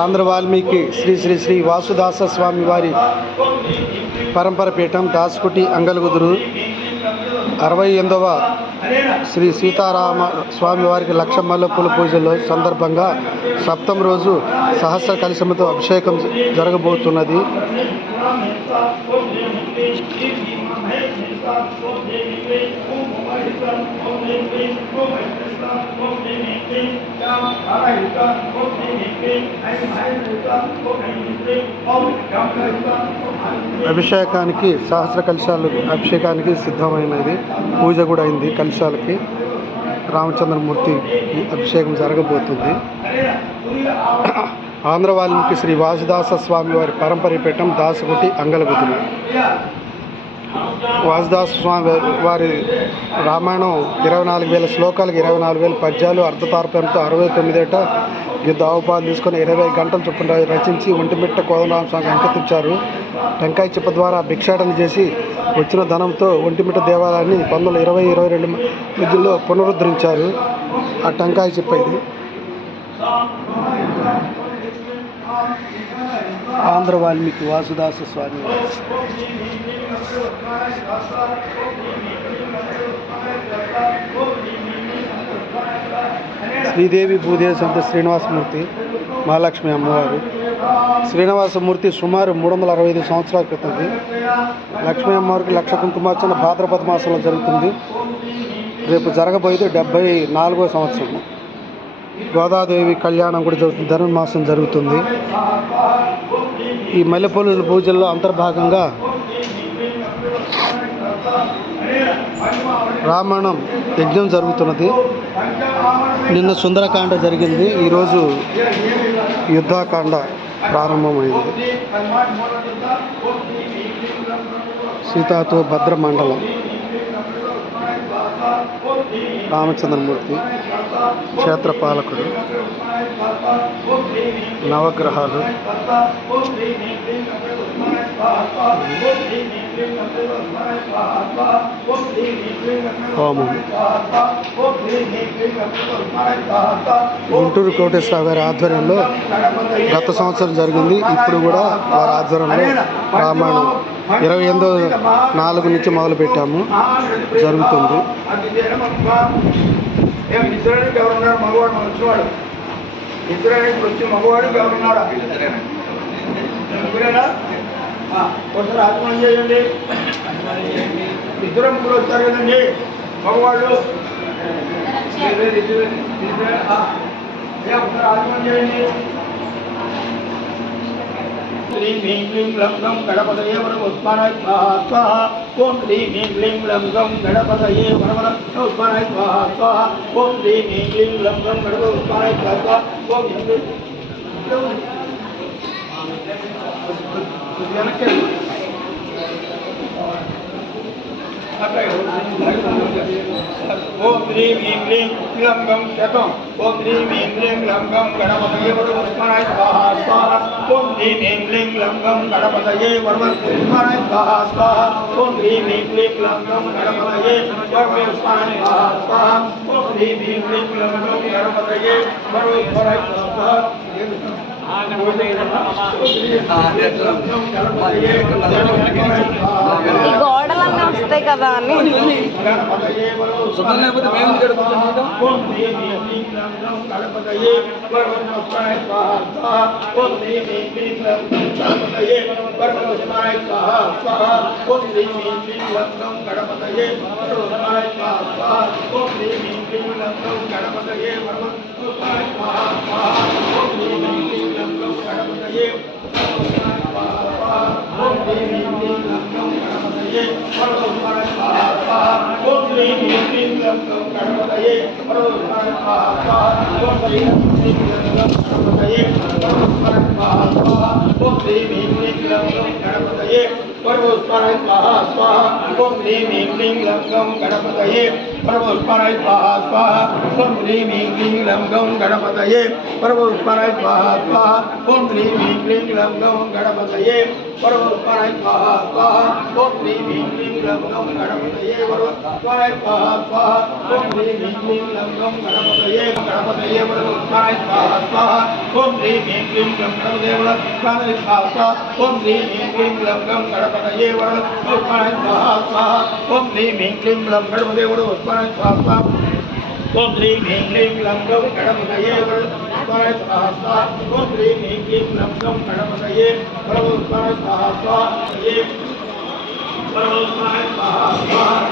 ఆంధ్ర వాల్మీకి శ్రీ శ్రీ శ్రీ వాసుదాస స్వామి వారి పరంపర పీఠం దాసుకుటి అంగలగుదురు 68వ శ్రీ సీతారామ స్వామి వారికి లక్ష మల్లెపూల పూజలో సందర్భంగా సప్తమ రోజు సహస్ర కలశముతో అభిషేకం జరగబోతున్నది. అభిషేకానికి సహస్ర కలశాలు అభిషేకానికి సిద్ధమైనది. పూజ కూడా అయింది. కలశాలకి రామచంద్రమూర్తి అభిషేకం జరగబోతుంది. ఆంధ్ర వాల్మీకి శ్రీ వాసుదాస స్వామి వారి పరంపర పీఠం దాసుకుటి అంగలగుదురు. వాసుదాస స్వామి వారి రామాయణం 24,000 శ్లోకాలకు 24,000 పద్యాలు అర్ధతారపంతో 69 ఏట యుద్ధ ఆవుపాలు తీసుకొని 20 గంటల చొప్పున రచించి ఒంటిమిట్ట కోదండరామ స్వామికి అంకితించారు. టెంకాయ చిప్ప ద్వారా భిక్షాటన చేసి వచ్చిన ధనంతో ఒంటిమిట్ట దేవాలయాన్ని 1920-22 మధ్యలో పునరుద్ధరించారు. ఆ టెంకాయ చిప్ప ఇది. ఆంధ్ర వాల్మీకి వాసుదాస స్వామి శ్రీదేవి భూదేవి సంత శ్రీనివాసమూర్తి మహాలక్ష్మి అమ్మవారు. శ్రీనివాసమూర్తి సుమారు 365 సంవత్సరాల క్రితంది. లక్ష్మీ అమ్మవారికి లక్ష కుంకుమార్చన భాద్రపద మాసంలో జరుగుతుంది. రేపు జరగబోయేది 74వ సంవత్సరం. గోదాదేవి కళ్యాణం కూడా జరుగుతుంది. ధనుర్మాసం జరుగుతుంది. ఈ మల్లెపూల పూజల్లో అంతర్భాగంగా రామాయణం యజ్ఞం జరుగుతున్నది. నిన్న సుందరకాండ జరిగింది. ఈరోజు యుద్ధకాండ ప్రారంభమైంది. సీతాతో భద్రమండలం రామచంద్రమూర్తి క్షేత్రపాలకుడు, నవగ్రహాలు, హోమం. గుంటూరు కోటేశ్వర గారి ఆధ్వర్యంలో గత సంవత్సరం జరిగింది. ఇప్పుడు కూడా వారి ఆధ్వర్యంలో రామాయణం 28/4 నుంచి మొదలు పెట్టాము. జరుగుతుంది. ఒకసారి ఆత్మహత్య చేయండి. ఇద్దరం కూడా వచ్చారు కదండి మగవాళ్ళు. ఒకసారి ఆత్మహత్య చేయండి. శ్రీ హ్రీం క్లీం లంగం గణపతయే వరమోస్మానాయ స్వాహ. ఓం శ్రీ హ్రీం క్లీం లంగం గణపతయే వరమోస్మానాయ స్వాహ. ఓం శ్రీ హ్రీం క్లీం లంగం గణపతోస్మానాయ స్వాహ. ఓం ఓం హ్రీం హ్రీం క్లీం లంగం శతం. ఓం హ్రీం హ్రీం క్లీం లంగం గణపతయే వరమోస్మానాయ స్వాహ. ఓం హ్రీం హ్రీం క్లీం లంగం గణపతయే వరమోస్మానాయ స్వాహ. ఓం హ్రీం హ్రీం క్లీం లంగం గణపతయే వరమోస్మానాయ స్వాహ. ఓం హ్రీం హ్రీం క్లీం లంగం గణపతయే వరమోస్మానాయ స్వాహ. ఈ గోడలన్నీ వస్తాయి కదా అని परमोस्मराय स्वाहा स्वाहा ओम ह्रीं ह्रीं क्लीं ग्लौं गं गणपतये परमोस्मराय स्वाहा स्वाहा ओम ह्रीं ह्रीं क्लीं ग्लौं गं गणपतये परमोस्मराय स्वाहा स्वाहा ओम ह्रीं ह्रीं क्लीं ग्लौं गं गणपतये परमोस्मराय स्वाहा स्वाहा ओम ह्रीं ह्रीं क्लीं ग्लौं गं गणपतये परमोस्मराय स्वाहा स्वाहा ओम ह्रीं ह्रीं क्लीं ग्लौं गं गणपतये गणपतये परमोस्मराय स्वाहा स्वाहा ओम ह्रीं ह्रीं क्लीं ग्लौं गणपतये परमोस्मराय स्वाहा स्वाहा ओम ह्रीं ह्रीं क्लीं ग्लौं गं गणपतये परमोस्मराय स्वाहा स्वाहा ओम ह्रीं ह्रीं क्लीं ग्लौं गणपतये परमोस्मराय स्वाहा स्वाहा ओम ह्रीं ह्रीं क्लीं ग्लौं गं गणपतये परमोस्मराय स्वाहा स्वाहा ओम ह्रीं ह्रीं क्लीं ग्लौं गं गणपतये परमोस्मराय स्वाहा स्वाहा परमोस्मराय स्वाहा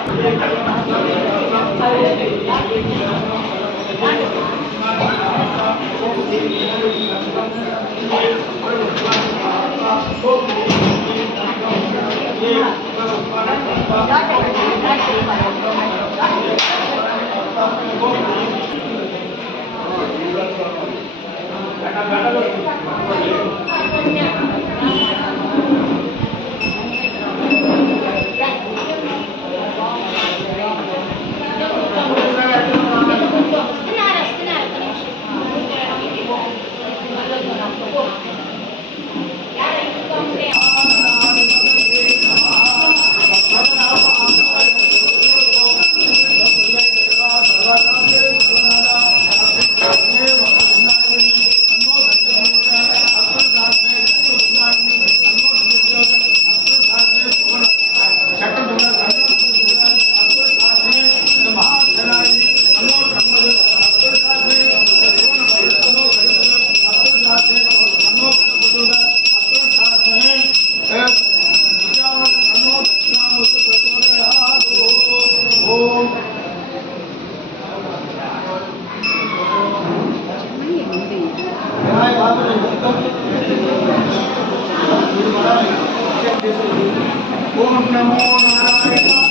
ओम नमो नारायणाय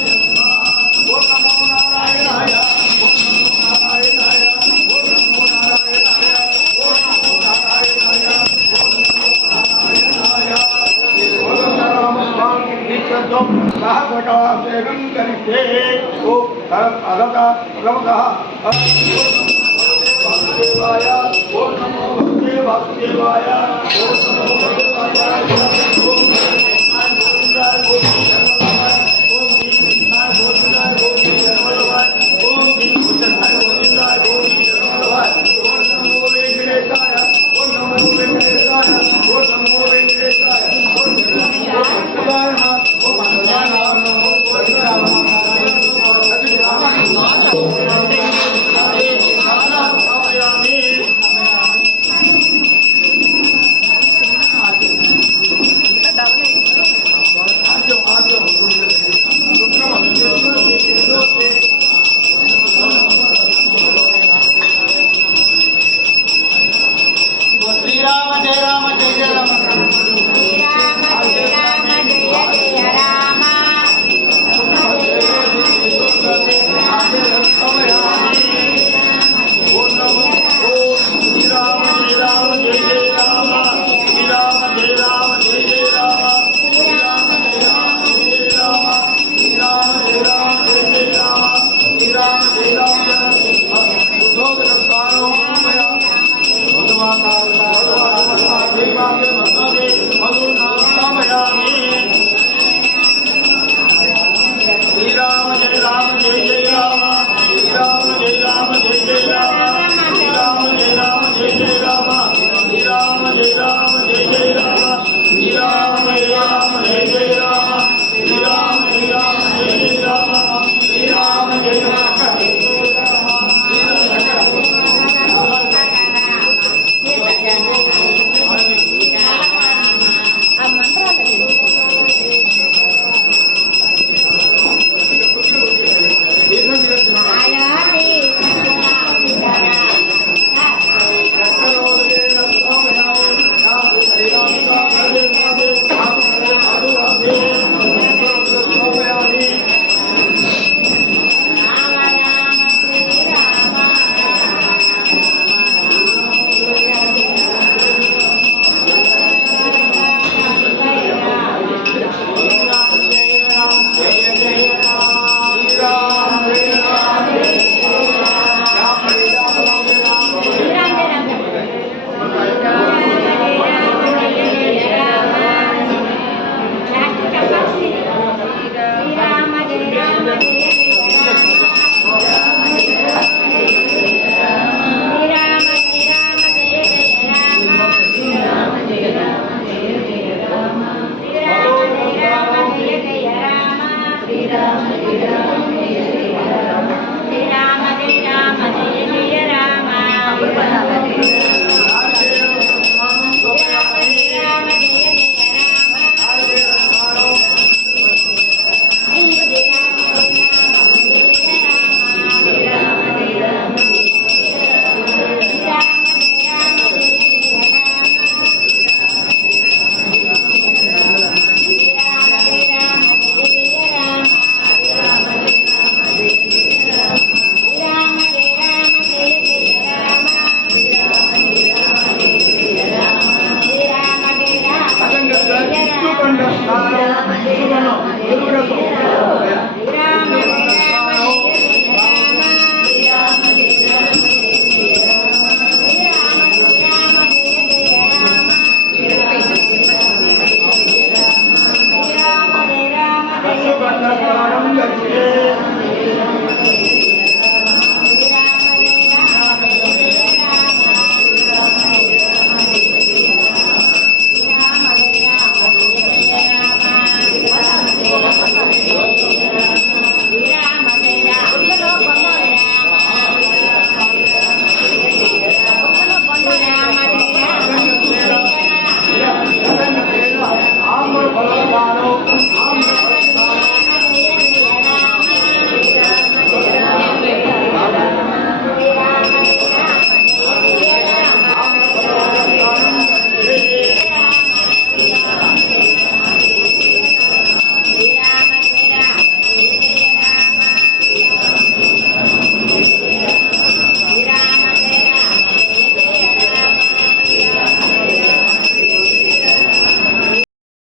ओम नमो नारायणाय ओम नमो नारायणाय ओम नमो नारायणाय ओम नमो नारायणाय ओम नमो नारायणाय ओम राम स्वामी नित्यं सहवटा सेवं करिष्ये ओम अगता भगवतः वासुदेवाय ओम नमो भगवते वासुदेवाय ओम नमो भगवाय ओम श्रीराम जय राम जय जय राम श्रीराम जय राम जय जय राम Bhagavad